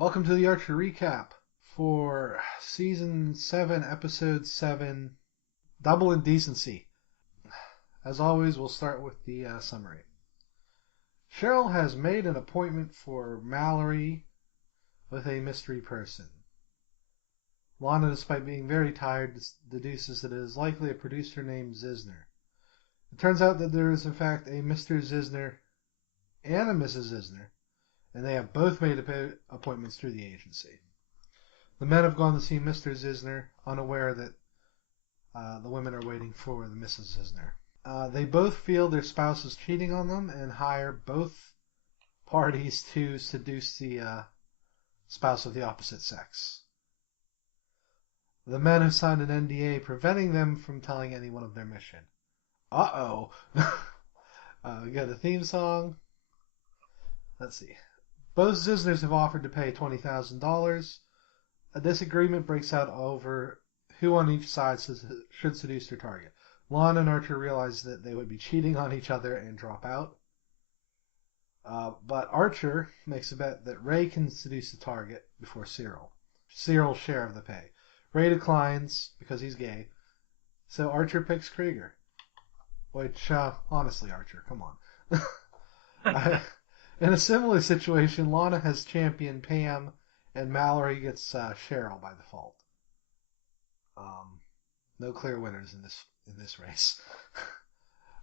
Welcome to the Archer recap for Season 7, Episode 7, Double Indecency. As always, we'll start with the summary. Cheryl has made an appointment for Mallory with a mystery person. Lana, despite being very tired, deduces that it is likely a producer named Zisner. It turns out that there is in fact a Mr. Zisner and a Mrs. Zisner, and they have both made appointments through the agency. The men have gone to see Mr. Zisner, unaware that the women are waiting for the Mrs. Zisner. They both feel their spouse is cheating on them and hire both parties to seduce the spouse of the opposite sex. The men have signed an NDA preventing them from telling anyone of their mission. Uh-oh. We got a theme song. Let's see. Both Zisners have offered to pay $20,000. A disagreement breaks out over who on each side should seduce their target. Lana and Archer realize that they would be cheating on each other and drop out. But Archer makes a bet that Ray can seduce the target before Cyril. Cyril's share of the pay. Ray declines because he's gay. So Archer picks Krieger. Which, honestly, Archer, come on. In a similar situation, Lana has championed Pam, and Mallory gets Cheryl by default. No clear winners in this race.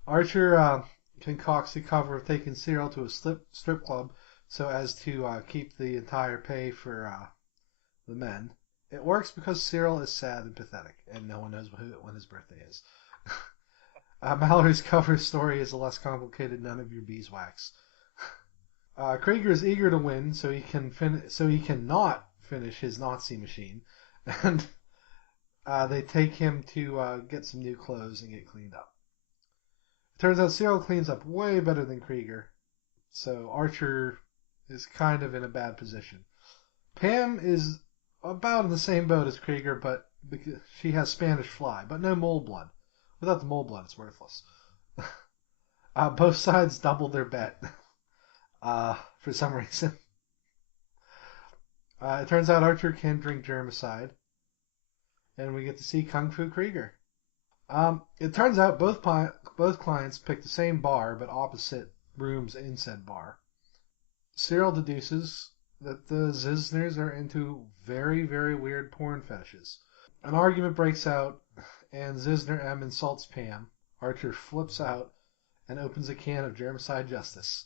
Archer concocts the cover of taking Cyril to a strip club so as to keep the entire pay for the men. It works because Cyril is sad and pathetic, and no one knows when his birthday is. Mallory's cover story is a less complicated none of your beeswax. Krieger is eager to win, so he cannot finish his Nazi machine, and they take him to get some new clothes and get cleaned up. It turns out Cyril cleans up way better than Krieger, so Archer is kind of in a bad position. Pam is about in the same boat as Krieger, but because she has Spanish fly, but no mole blood. Without the mole blood, it's worthless. Both sides double their bet. For some reason. It turns out Archer can drink germicide, and we get to see Kung Fu Krieger. It turns out both clients picked the same bar, but opposite rooms in said bar. Cyril deduces that the Zisners are into very, very weird porn fetishes. An argument breaks out, and Zisner M insults Pam. Archer flips out and opens a can of germicide justice.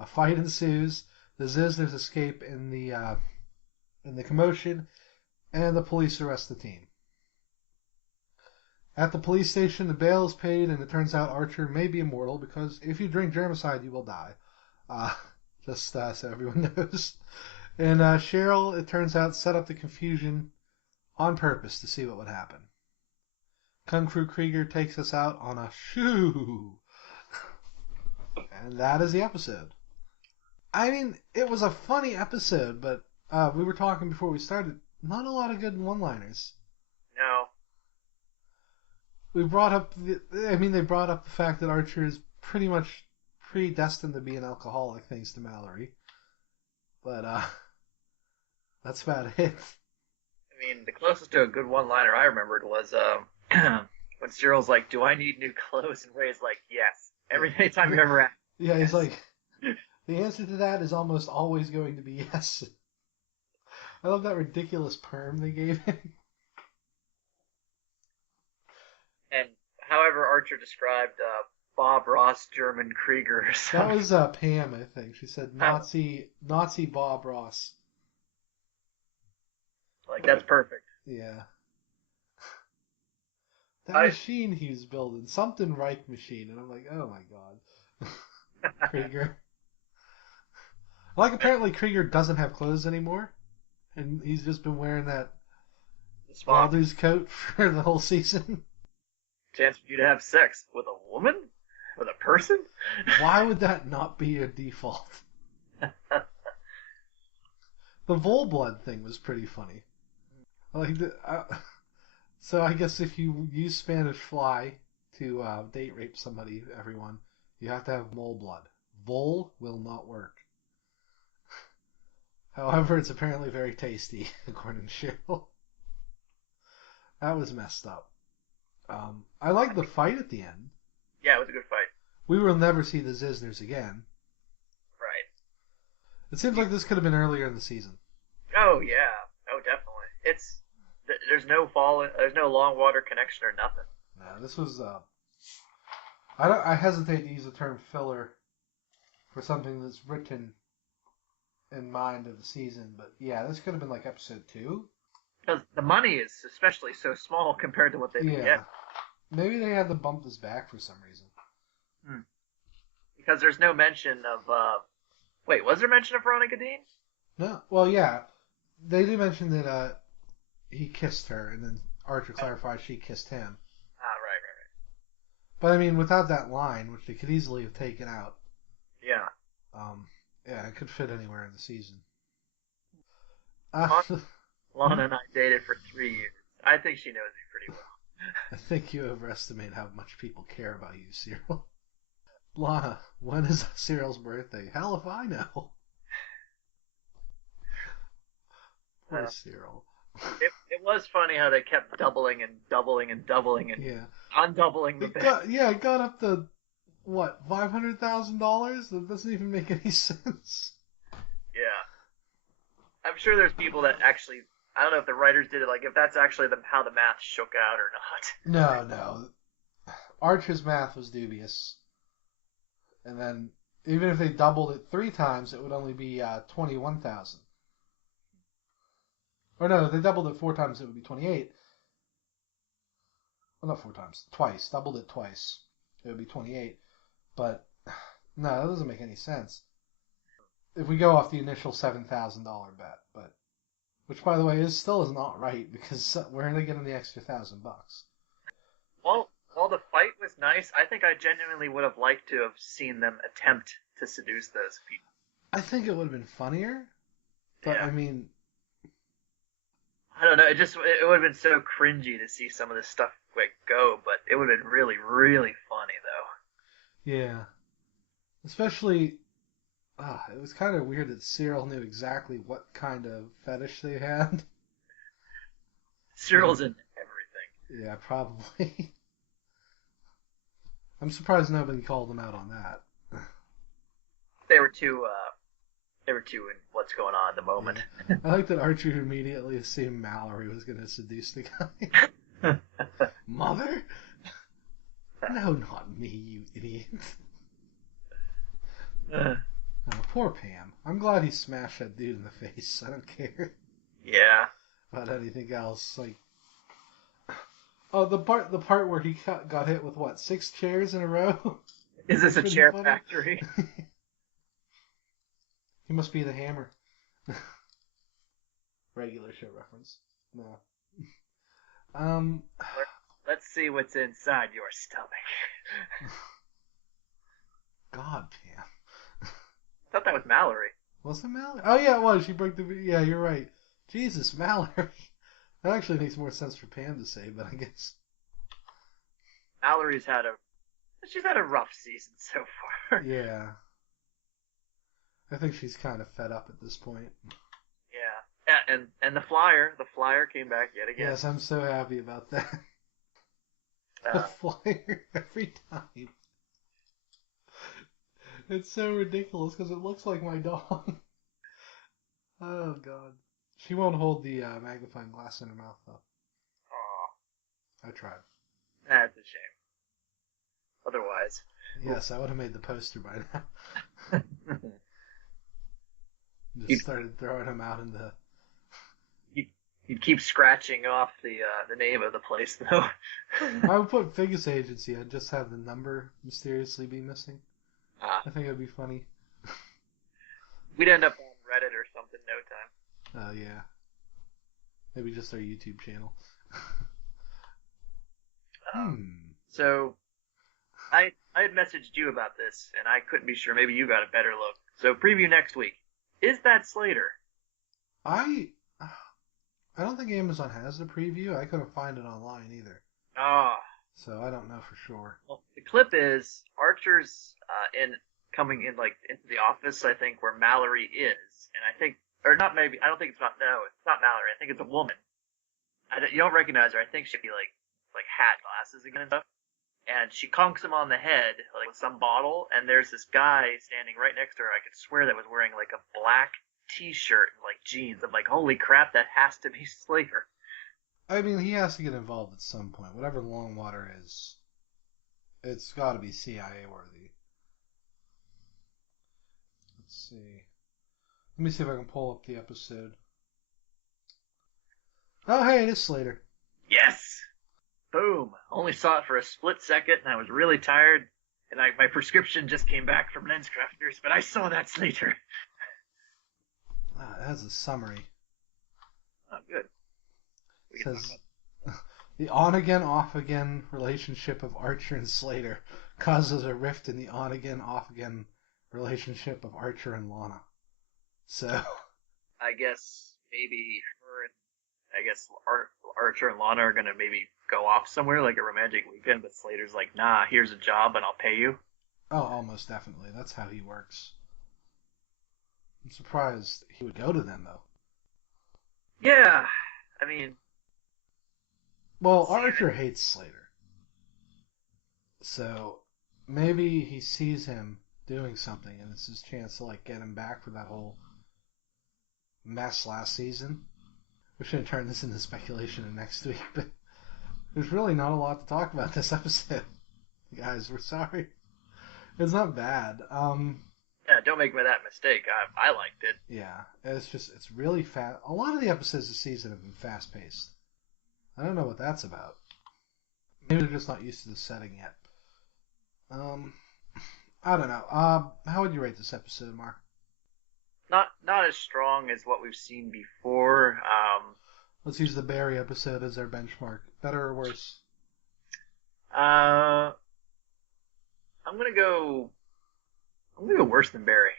A fight ensues. The Zisners escape in the commotion, and the police arrest the team. At the police station, the bail is paid, and it turns out Archer may be immortal because if you drink germicide, you will die. Just so everyone knows. And Cheryl, it turns out, set up the confusion on purpose to see what would happen. Kung Fu Krieger takes us out on a shoo. And that is the episode. I mean, it was a funny episode, but we were talking before we started. Not a lot of good one-liners. No. They brought up the fact that Archer is pretty much predestined to be an alcoholic thanks to Mallory. But that's about it. I mean, the closest to a good one-liner I remembered was when Cyril's like, "Do I need new clothes?" and Ray's like, "Yes." Every time you ever ask. Yeah, he's like, the answer to that is almost always going to be yes. I love that ridiculous perm they gave him. And however Archer described Bob Ross German Krieger or something. That was Pam, I think. She said Nazi Bob Ross. Like, that's perfect. Yeah. That machine he was building, something Reich machine, and I'm like, oh my god. Krieger. Like, apparently Krieger doesn't have clothes anymore, and he's just been wearing that Baldur's coat for the whole season. Chance for you to have sex with a woman? With a person? Why would that not be a default? The Volblood thing was pretty funny. Like, so I guess if you use Spanish fly to date rape somebody, everyone, you have to have mole blood. Vol will not work. However, it's apparently very tasty, according to Cheryl. That was messed up. I like the fight at the end. Yeah, it was a good fight. We will never see the Zisners again. Right. It seems like this could have been earlier in the season. Oh yeah. Oh definitely. There's no there's no long water connection or nothing. No, this was I hesitate to use the term filler for something that's written in mind of the season, but yeah, this could have been like episode 2. Because the money is especially so small compared to what they've been getting. Maybe they had to bump this back for some reason. Because there's no mention of wait, was there mention of Veronica Dean? No. Well, yeah. They did mention that he kissed her, and then Archer clarified she kissed him. Ah, right. But I mean, without that line, which they could easily have taken out. Yeah. Yeah, it could fit anywhere in the season. Lana and I dated for 3 years. I think she knows me pretty well. I think you overestimate how much people care about you, Cyril. Lana, when is Cyril's birthday? Hell if I know. Poor Cyril. It was funny how they kept doubling and undoubling the bet. It got up to, what, $500,000? That doesn't even make any sense. Yeah. I'm sure there's people that actually, I don't know if the writers did it, like if that's actually how the math shook out or No, not. no. Archer's math was dubious. And then, even if they doubled it 3 times, it would only be 21,000. Or no, if they doubled it 4 times, it would be 28. Well, not 4 times. Twice. Doubled it twice. It would be 28. But, no, that doesn't make any sense. If we go off the initial $7,000 bet, but which, by the way, is not right, because where are they getting the extra $1,000? While the fight was nice, I think I genuinely would have liked to have seen them attempt to seduce those people. I think it would have been funnier, but yeah. I mean, I don't know. It would have been so cringy to see some of this stuff go, but it would have been really, really funny though. Yeah, especially. It was kind of weird that Cyril knew exactly what kind of fetish they had. Cyril's in everything. Yeah, probably. I'm surprised nobody called him out on that. They were too in what's going on at the moment. Yeah. I like that Archer immediately assumed Mallory was going to seduce the guy. Mother? No, not me, you idiot. Oh, poor Pam. I'm glad he smashed that dude in the face. I don't care. Yeah. About anything else. Like, oh, the part where he got hit with what, 6 chairs in a row? Is this a chair factory? He must be the Hammer. Regular show reference. No. Let's see what's inside your stomach. God, Pam. I thought that was Mallory. Was it Mallory? Oh, yeah, it was. She broke the... Yeah, you're right. Jesus, Mallory. That actually makes more sense for Pam to say, but I guess... Mallory's had a rough season so far. Yeah. I think she's kind of fed up at this point. Yeah, and the flyer came back yet again. Yes, I'm so happy about that. The flyer every time. It's so ridiculous because it looks like my dog. Oh, God. She won't hold the magnifying glass in her mouth, though. Aw. I tried. That's a shame. Otherwise. Yes, I would have made the poster by now. Just started throwing him out in the... You'd keep scratching off the name of the place, though. I would put Figgis Agency. I'd just have the number mysteriously be missing. I think it would be funny. We'd end up on Reddit or something in no time. Oh, yeah. Maybe just our YouTube channel. So, I had messaged you about this, and I couldn't be sure. Maybe you got a better look. So, preview next week. Is that Slater? I don't think Amazon has the preview. I couldn't find it online either. So I don't know for sure. Well, the clip is Archer's coming in into the office, I think, where Mallory is, and I think or not maybe, I don't think it's not, no, it's not Mallory. I think it's a woman. You don't recognize her. I think she'd be like hat glasses again and stuff. And she conks him on the head, like with some bottle, and there's this guy standing right next to her. I could swear that was wearing like a black t-shirt and like jeans. I'm like, holy crap, that has to be Slater. I mean, he has to get involved at some point. Whatever Longwater is, it's got to be CIA worthy. Let's see. Let me see if I can pull up the episode. Oh, hey, it is Slater. Yes! Boom. Only saw it for a split second, and I was really tired, and my prescription just came back from LensCrafters, but I saw that Slater. That has a summary. Oh, good. It says, the on-again, off-again relationship of Archer and Slater causes a rift in the on-again, off-again relationship of Archer and Lana. So, I guess maybe her and Archer and Lana are gonna maybe go off somewhere like a romantic weekend, but Slater's like, nah, here's a job and I'll pay you. Oh, almost definitely. That's how he works. I'm surprised he would go to them, though. Yeah, I mean... Well, Archer hates Slater. So, maybe he sees him doing something and it's his chance to, like, get him back for that whole mess last season. We shouldn't turn this into speculation in next week, but there's really not a lot to talk about this episode. Guys, we're sorry. It's not bad. Yeah, don't make me that mistake. I liked it. Yeah, it's really fast. A lot of the episodes this season have been fast-paced. I don't know what that's about. Maybe they're just not used to the setting yet. I don't know. How would you rate this episode, Mark? Not as strong as what we've seen before. Let's use the Barry episode as our benchmark. Better or worse? I'm gonna go worse than Barry.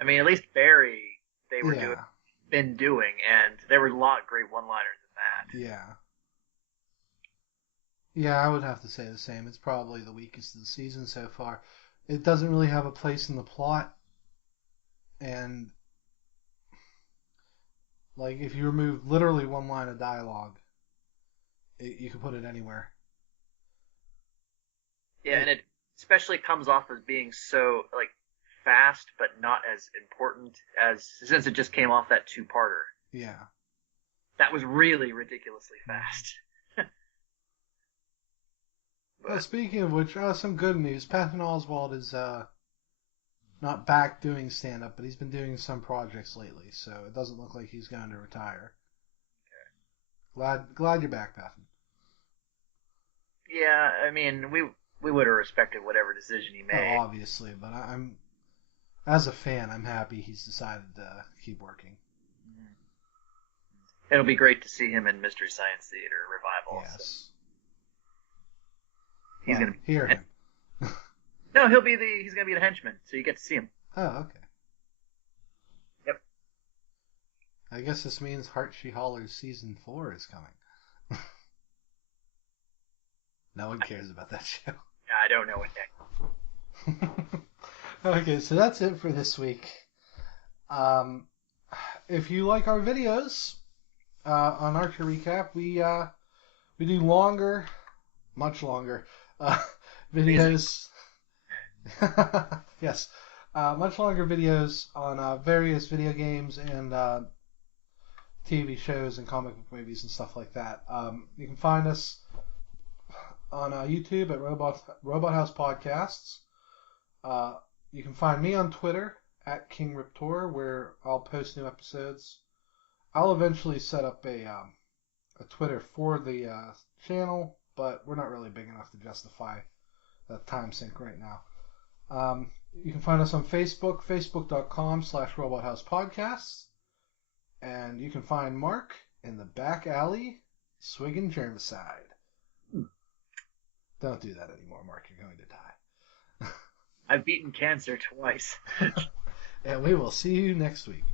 I mean, at least Barry they were been doing, and there were a lot of great one-liners in that. Yeah. Yeah, I would have to say the same. It's probably the weakest of the season so far. It doesn't really have a place in the plot, and like if you remove literally one line of dialogue, you can put it anywhere. Yeah, and it especially comes off as being so like fast, but not as important since it just came off that two-parter. Yeah. That was really ridiculously fast. Well, speaking of which, some good news. Patton Oswalt is not back doing stand-up, but he's been doing some projects lately, so it doesn't look like he's going to retire. Okay. Glad you're back, Patton. Yeah, I mean, we would have respected whatever decision he made. Oh, obviously, but I'm as a fan, I'm happy he's decided to keep working. It'll be great to see him in Mystery Science Theater revival. Yes. So. He's gonna hear him. No, he's gonna be the henchman, so you get to see him. Oh, okay. Yep. I guess this means Heart She Hollers season 4 is coming. No one cares about that show. Yeah, I don't know what that. Okay, so that's it for this week. If you like our videos on Archer Recap, we do longer, much longer videos. Yes, much longer videos on various video games and TV shows and comic book movies and stuff like that. You can find us on YouTube at Robot House Podcasts. You can find me on Twitter at King Riptor, where I'll post new episodes. I'll eventually set up a Twitter for the channel, but we're not really big enough to justify that time sink right now. You can find us on Facebook, facebook.com/RobotHousePodcasts. And you can find Mark in the back alley, swigging germicide. Don't do that anymore, Mark. You're going to die. I've beaten cancer twice. And we will see you next week.